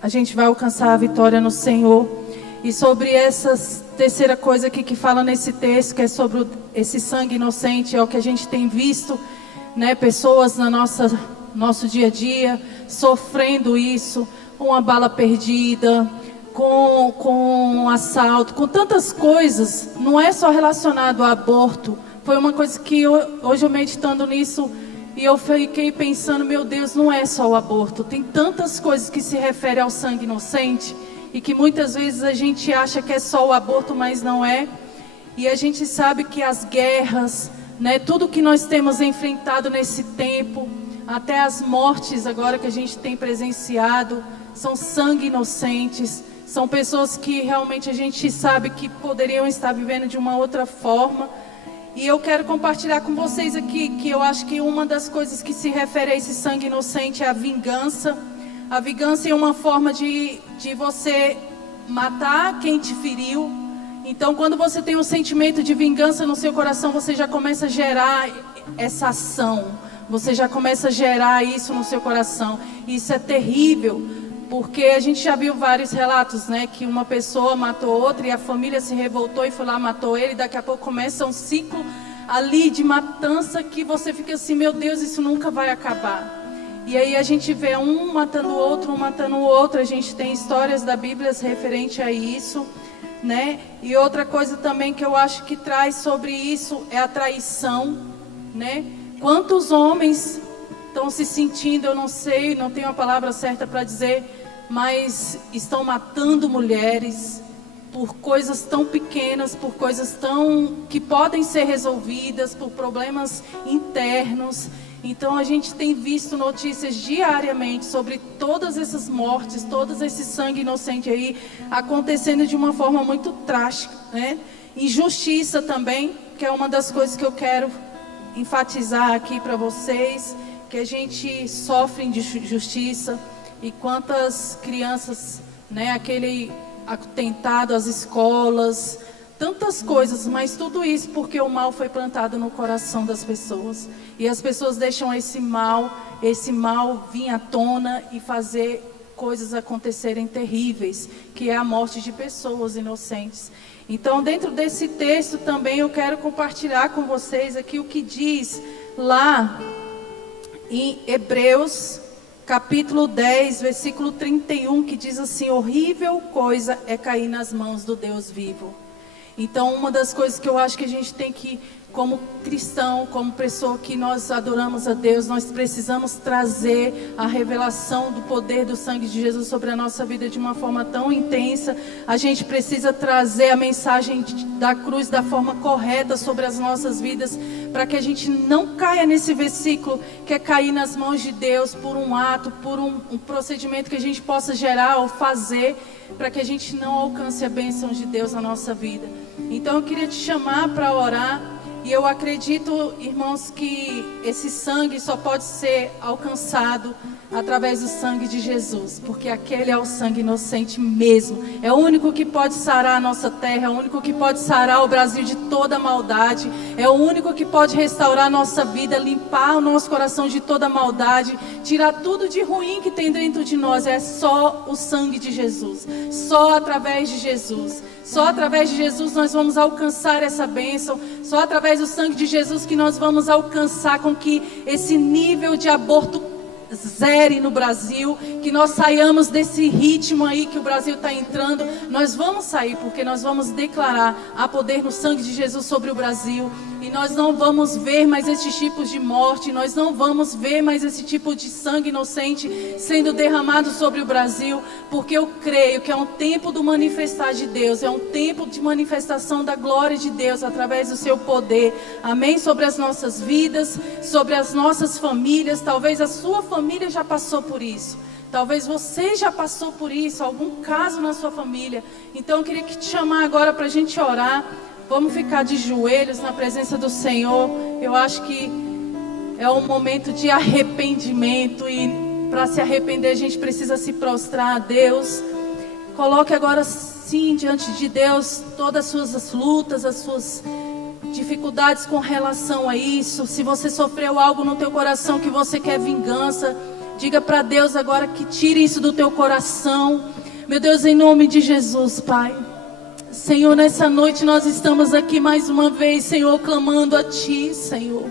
a gente vai alcançar a vitória no Senhor. E sobre essa terceira coisa aqui que fala nesse texto, que é sobre esse sangue inocente, é o que a gente tem visto, né? Pessoas no nosso dia a dia sofrendo isso, uma bala perdida, com um assalto, com tantas coisas. Não é só relacionado ao aborto. Foi uma coisa que hoje eu meditando nisso, e eu fiquei pensando, meu Deus, não é só o aborto. Tem tantas coisas que se referem ao sangue inocente, e que muitas vezes a gente acha que é só o aborto, mas não é. E a gente sabe que as guerras, né, tudo que nós temos enfrentado nesse tempo, até as mortes agora que a gente tem presenciado, são sangue inocentes, são pessoas que realmente a gente sabe que poderiam estar vivendo de uma outra forma. E eu quero compartilhar com vocês aqui que eu acho que uma das coisas que se refere a esse sangue inocente é a vingança. A vingança é uma forma de você matar quem te feriu. Então, quando você tem um sentimento de vingança no seu coração, você já começa a gerar essa ação. Você já começa a gerar isso no seu coração. E isso é terrível, porque a gente já viu vários relatos, né? Que uma pessoa matou outra e a família se revoltou e foi lá, matou ele. E daqui a pouco começa um ciclo ali de matança que você fica assim, meu Deus, isso nunca vai acabar. E aí a gente vê um matando o outro, um matando o outro. A gente tem histórias da Bíblia referente a isso, né? E outra coisa também que eu acho que traz sobre isso é a traição, né? Quantos homens estão se sentindo, eu não sei, não tenho a palavra certa para dizer, mas estão matando mulheres por coisas tão pequenas, por coisas que podem ser resolvidas, por problemas internos. Então a gente tem visto notícias diariamente sobre todas essas mortes, todo esse sangue inocente aí acontecendo de uma forma muito trágica, né? Injustiça também, que é uma das coisas que eu quero enfatizar aqui para vocês, que a gente sofre de injustiça. E quantas crianças, né? Aquele atentado às escolas, tantas coisas, mas tudo isso porque o mal foi plantado no coração das pessoas. E as pessoas deixam esse mal vir à tona e fazer coisas acontecerem terríveis, que é a morte de pessoas inocentes. Então, dentro desse texto também eu quero compartilhar com vocês aqui o que diz lá em Hebreus, capítulo 10, versículo 31, que diz assim: horrível coisa é cair nas mãos do Deus vivo. Então, uma das coisas que eu acho que a gente tem que, como cristão, como pessoa que nós adoramos a Deus, nós precisamos trazer a revelação do poder do sangue de Jesus sobre a nossa vida de uma forma tão intensa. A gente precisa trazer a mensagem da cruz da forma correta sobre as nossas vidas, para que a gente não caia nesse versículo, que é cair nas mãos de Deus por um ato, por um procedimento que a gente possa gerar ou fazer, para que a gente não alcance a bênção de Deus na nossa vida. Então eu queria te chamar para orar. E eu acredito, irmãos, que esse sangue só pode ser alcançado através do sangue de Jesus, porque aquele é o sangue inocente mesmo. É o único que pode sarar a nossa terra, é o único que pode sarar o Brasil de toda maldade, é o único que pode restaurar a nossa vida, limpar o nosso coração de toda maldade, tirar tudo de ruim que tem dentro de nós. É só o sangue de Jesus, só através de Jesus. Só através de Jesus nós vamos alcançar essa bênção. Só através do sangue de Jesus que nós vamos alcançar com que esse nível de aborto zere no Brasil, que nós saiamos desse ritmo aí que o Brasil está entrando. Nós vamos sair porque nós vamos declarar a poder no sangue de Jesus sobre o Brasil. E nós não vamos ver mais esses tipos de morte, nós não vamos ver mais esse tipo de sangue inocente sendo derramado sobre o Brasil, porque eu creio que é um tempo do manifestar de Deus, é um tempo de manifestação da glória de Deus através do seu poder, amém? Sobre as nossas vidas, sobre as nossas famílias. Talvez a sua família já passou por isso, talvez você já passou por isso, algum caso na sua família. Então eu queria te chamar agora para a gente orar. Vamos ficar de joelhos na presença do Senhor. Eu acho que é um momento de arrependimento, e para se arrepender a gente precisa se prostrar a Deus. Coloque agora sim diante de Deus todas as suas lutas, as suas dificuldades com relação a isso. Se você sofreu algo no teu coração que você quer vingança, diga para Deus agora que tire isso do teu coração. Meu Deus, em nome de Jesus, Pai. Senhor, nessa noite nós estamos aqui mais uma vez, Senhor, clamando a Ti, Senhor.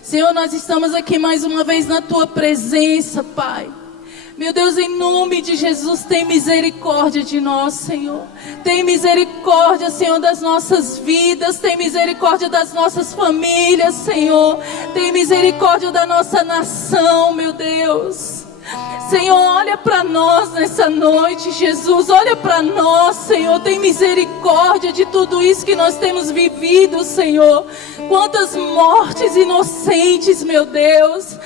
Senhor, nós estamos aqui mais uma vez na Tua presença, Pai. Meu Deus, em nome de Jesus, tem misericórdia de nós, Senhor. Tem misericórdia, Senhor, das nossas vidas. Tem misericórdia das nossas famílias, Senhor. Tem misericórdia da nossa nação, meu Deus. Senhor, olha para nós nessa noite, Jesus, olha para nós, Senhor, tem misericórdia de tudo isso que nós temos vivido, Senhor. Quantas mortes inocentes, meu Deus,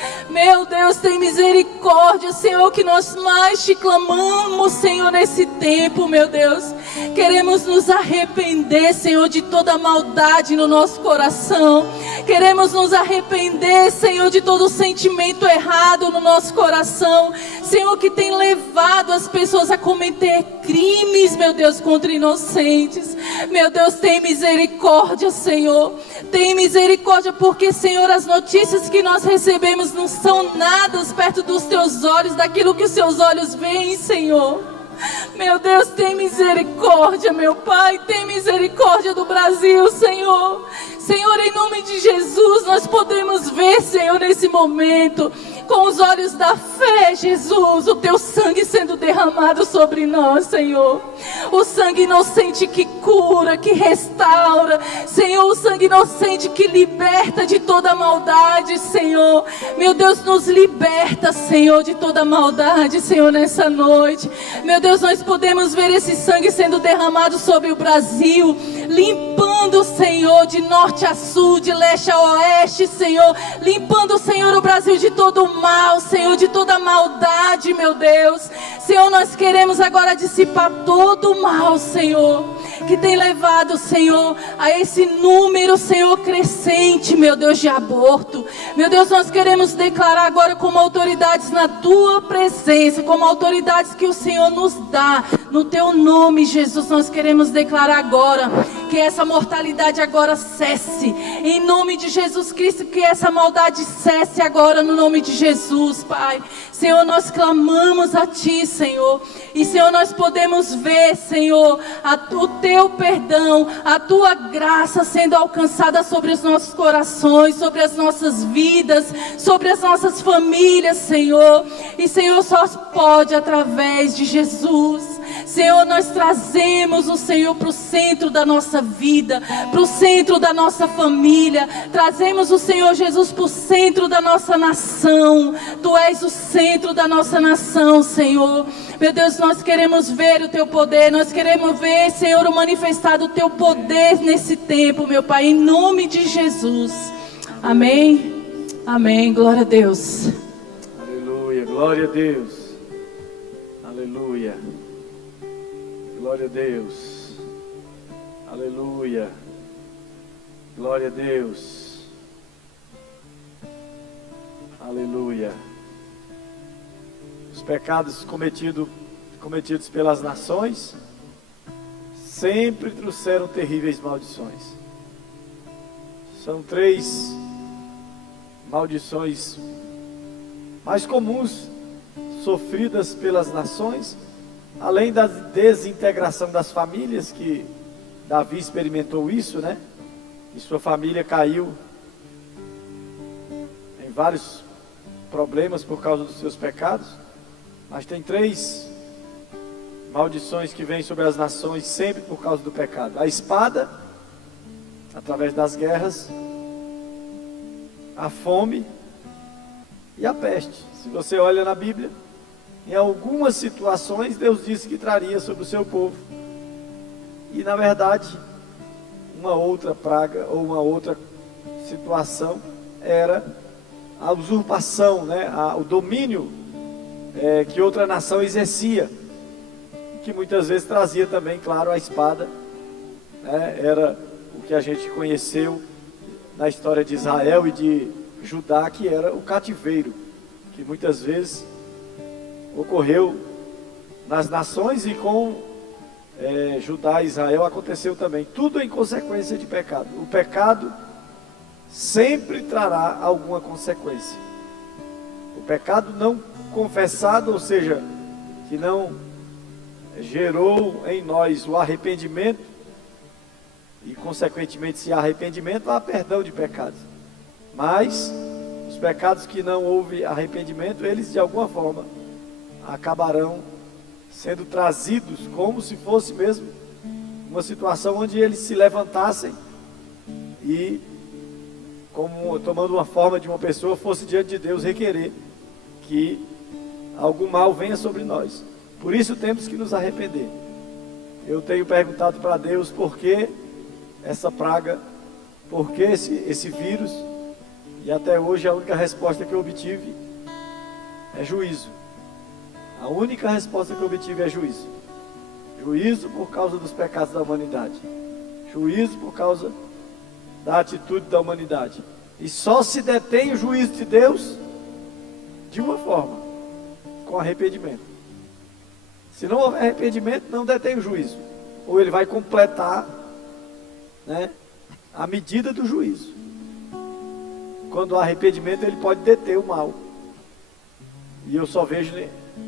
tem misericórdia, Senhor, que nós mais te clamamos, Senhor, nesse tempo, meu Deus. Queremos nos arrepender, Senhor, de toda maldade no nosso coração. Queremos nos arrepender, Senhor, de todo sentimento errado no nosso coração. Senhor, que tem levado as pessoas a cometer crimes, meu Deus, contra inocentes. Meu Deus, tem misericórdia, Senhor. Tem misericórdia, porque, Senhor, as notícias que nós recebemos não são nada perto dos teus olhos, daquilo que os seus olhos veem, Senhor. Meu Deus, tem misericórdia, meu Pai. Tem misericórdia do Brasil, Senhor. Senhor, em nome de Jesus, nós podemos ver, Senhor, nesse momento, com os olhos da fé, Jesus, o teu sangue sendo derramado sobre nós, Senhor. O sangue inocente que cura, que restaura, Senhor, o sangue inocente que liberta de toda maldade, Senhor. Meu Deus, nos liberta, Senhor, de toda maldade, Senhor, nessa noite. Meu Deus, nós podemos ver esse sangue sendo derramado sobre o Brasil, limpando, Senhor, de norte a sul, de leste a oeste, Senhor. Limpando, Senhor, o Brasil de todo o mal, Senhor, de toda maldade, meu Deus. Senhor, nós queremos agora dissipar todo o mal, Senhor, que tem levado, Senhor, a esse número, Senhor, crescente, meu Deus, de aborto. Meu Deus, nós queremos declarar agora como autoridades na Tua presença, como autoridades que o Senhor nos dá, no Teu nome, Jesus. Nós queremos declarar agora que essa mortalidade agora cesse, em nome de Jesus Cristo, que essa maldade cesse agora, no nome de Jesus, Pai. Senhor, nós clamamos a Ti, Senhor, e Senhor, nós podemos ver, Senhor, o Teu perdão, a Tua graça sendo alcançada sobre os nossos corações, sobre as nossas vidas, sobre as nossas famílias, Senhor. E Senhor, só pode através de Jesus. Senhor, nós trazemos o Senhor para o centro da nossa vida, para o centro da nossa família. Trazemos o Senhor Jesus para o centro da nossa nação. Tu és o centro da nossa nação, Senhor. Meu Deus, nós queremos ver o Teu poder. Nós queremos ver, Senhor, o manifestado o Teu poder nesse tempo, meu Pai, em nome de Jesus. Amém. Amém. Glória a Deus. Aleluia. Glória a Deus. Aleluia. Glória a Deus. Aleluia. Glória a Deus. Aleluia. Os pecados cometidos pelas nações sempre trouxeram terríveis maldições. São 3 maldições mais comuns sofridas pelas nações, além da desintegração das famílias, que Davi experimentou isso, né? E sua família caiu em vários problemas por causa dos seus pecados. Mas tem 3 maldições que vêm sobre as nações sempre por causa do pecado: a espada, através das guerras; a fome e a peste. Se você olha na Bíblia, em algumas situações Deus disse que traria sobre o seu povo. E na verdade, uma outra praga ou uma outra situação era a usurpação, né? O domínio que outra nação exercia, que muitas vezes trazia também, claro, a espada, né? Era o que a gente conheceu na história de Israel e de Judá, que era o cativeiro, que muitas vezes ocorreu nas nações, e com Judá e Israel aconteceu também, tudo em consequência de pecado. O pecado sempre trará alguma consequência. O pecado não confessado, ou seja, que não gerou em nós o arrependimento, e consequentemente, se há arrependimento, há perdão de pecados. Mas os pecados que não houve arrependimento, eles de alguma forma acabarão sendo trazidos como se fosse mesmo uma situação onde eles se levantassem e, como tomando uma forma de uma pessoa, fosse diante de Deus requerer que algum mal venha sobre nós. Por isso temos que nos arrepender. Eu tenho perguntado para Deus por que essa praga, por que esse vírus, e até hoje a única resposta que eu obtive é juízo. A única resposta que eu obtive é juízo. Juízo por causa dos pecados da humanidade. Juízo por causa da atitude da humanidade. E só se detém o juízo de Deus de uma forma: com arrependimento. Se não houver arrependimento, não detém o juízo. Ou ele vai completar, né, a medida do juízo. Quando há arrependimento, ele pode deter o mal. E eu só vejo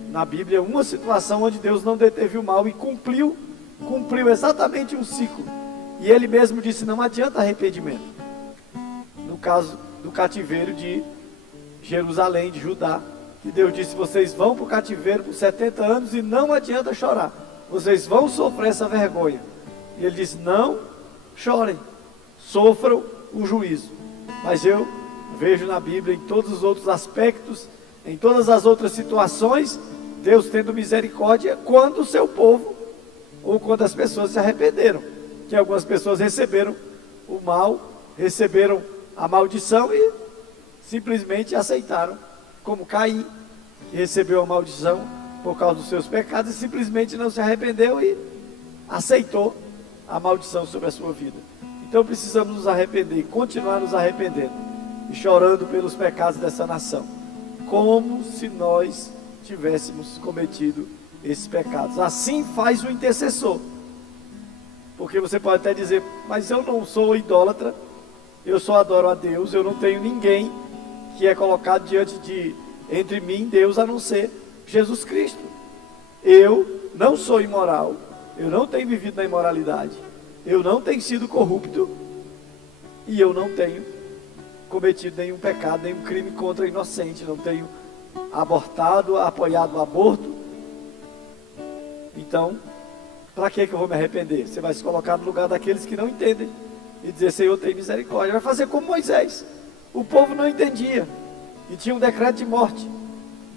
na Bíblia uma situação onde Deus não deteve o mal e cumpriu exatamente um ciclo. E ele mesmo disse: não adianta arrependimento. No caso do cativeiro de Jerusalém, de Judá, que Deus disse: vocês vão para o cativeiro por 70 anos e não adianta chorar, vocês vão sofrer essa vergonha. E ele disse: não chorem, sofram o juízo. Mas eu vejo na Bíblia, em todos os outros aspectos, em todas as outras situações, Deus tendo misericórdia quando o seu povo, ou quando as pessoas se arrependeram. Que algumas pessoas receberam o mal, receberam a maldição e simplesmente aceitaram, como Caim, que recebeu a maldição por causa dos seus pecados e simplesmente não se arrependeu e aceitou a maldição sobre a sua vida. Então precisamos nos arrepender, continuar nos arrependendo e chorando pelos pecados dessa nação, como se nós tivéssemos cometido esses pecados. Assim faz o intercessor. Porque você pode até dizer: mas eu não sou idólatra, eu só adoro a Deus, eu não tenho ninguém que é colocado entre mim e Deus, a não ser Jesus Cristo. Eu não sou imoral, eu não tenho vivido na imoralidade, eu não tenho sido corrupto, e eu não tenho cometido nenhum pecado, nenhum crime contra inocente, não tenho abortado, apoiado o aborto. Então, para que eu vou me arrepender? Você vai se colocar no lugar daqueles que não entendem e dizer: Senhor, tem misericórdia. Vai fazer como Moisés. O povo não entendia e tinha um decreto de morte.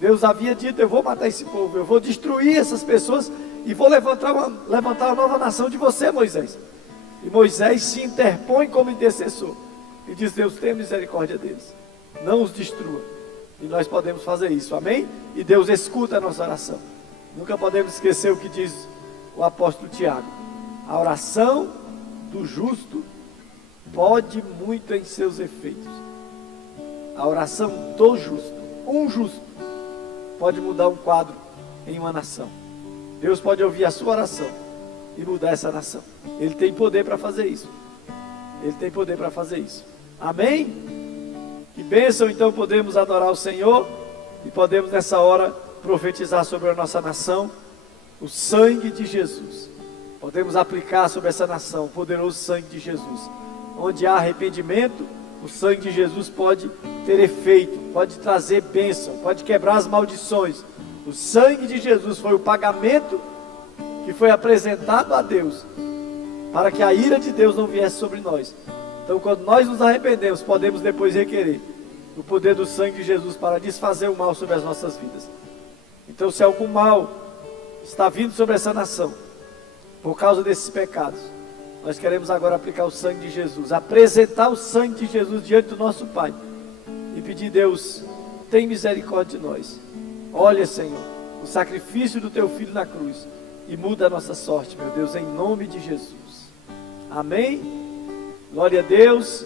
Deus havia dito: eu vou matar esse povo, eu vou destruir essas pessoas e vou levantar uma nova nação de você, Moisés. E Moisés se interpõe como intercessor e diz: Deus, tenha misericórdia deles, não os destrua. E nós podemos fazer isso, amém? E Deus escuta a nossa oração. Nunca podemos esquecer o que diz o apóstolo Tiago: a oração do justo pode muito em seus efeitos. A oração do justo, um justo, pode mudar um quadro em uma nação. Deus pode ouvir a sua oração e mudar essa nação. Ele tem poder para fazer isso. Ele tem poder para fazer isso. Amém? Que bênção. Então podemos adorar o Senhor e podemos nessa hora profetizar sobre a nossa nação o sangue de Jesus. Podemos aplicar sobre essa nação o poderoso sangue de Jesus. Onde há arrependimento, o sangue de Jesus pode ter efeito, pode trazer bênção, pode quebrar as maldições. O sangue de Jesus foi o pagamento que foi apresentado a Deus, para que a ira de Deus não viesse sobre nós. Então, quando nós nos arrependemos, podemos depois requerer do poder do sangue de Jesus para desfazer o mal sobre as nossas vidas. Então, se algum mal está vindo sobre essa nação, por causa desses pecados, nós queremos agora aplicar o sangue de Jesus, apresentar o sangue de Jesus diante do nosso Pai e pedir: Deus, tem misericórdia de nós. Olha, Senhor, o sacrifício do Teu Filho na cruz e muda a nossa sorte, meu Deus, em nome de Jesus. Amém? Glória a Deus.